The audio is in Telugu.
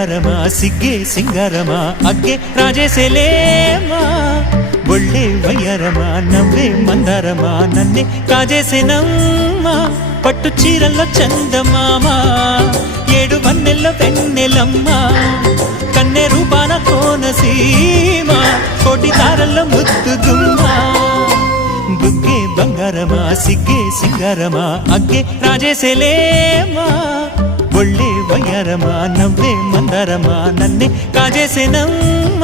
ಬಂಗಾರಮ ಸಿಗ್ಗೆ ಸಿಂಗಾರಮ ಅಗ್ಗೆ ರಾಜೇಸೆಲೇಮಾ ಒಳ್ಳೆ ವಯ್ಯಾರಮ నవ్వే మందారమ నన్నే కాజేసేనమ్మ పట్టు చీరల్లో చందమామ ఏడు వన్నెల్లో వెన్నెలమ్మ కన్నె రూపాన కోనసీమ కోటి తారల్లో ముద్దు గుమ్మ బుగ్గే ಬಂಗಾರಮ సిగ్గే సింగారమ అగ్గే రాజేసెలేమా ఒళ్ళే వయ్యారమ నవ్వే మందారమ నన్నే కాజేసేనమ్మ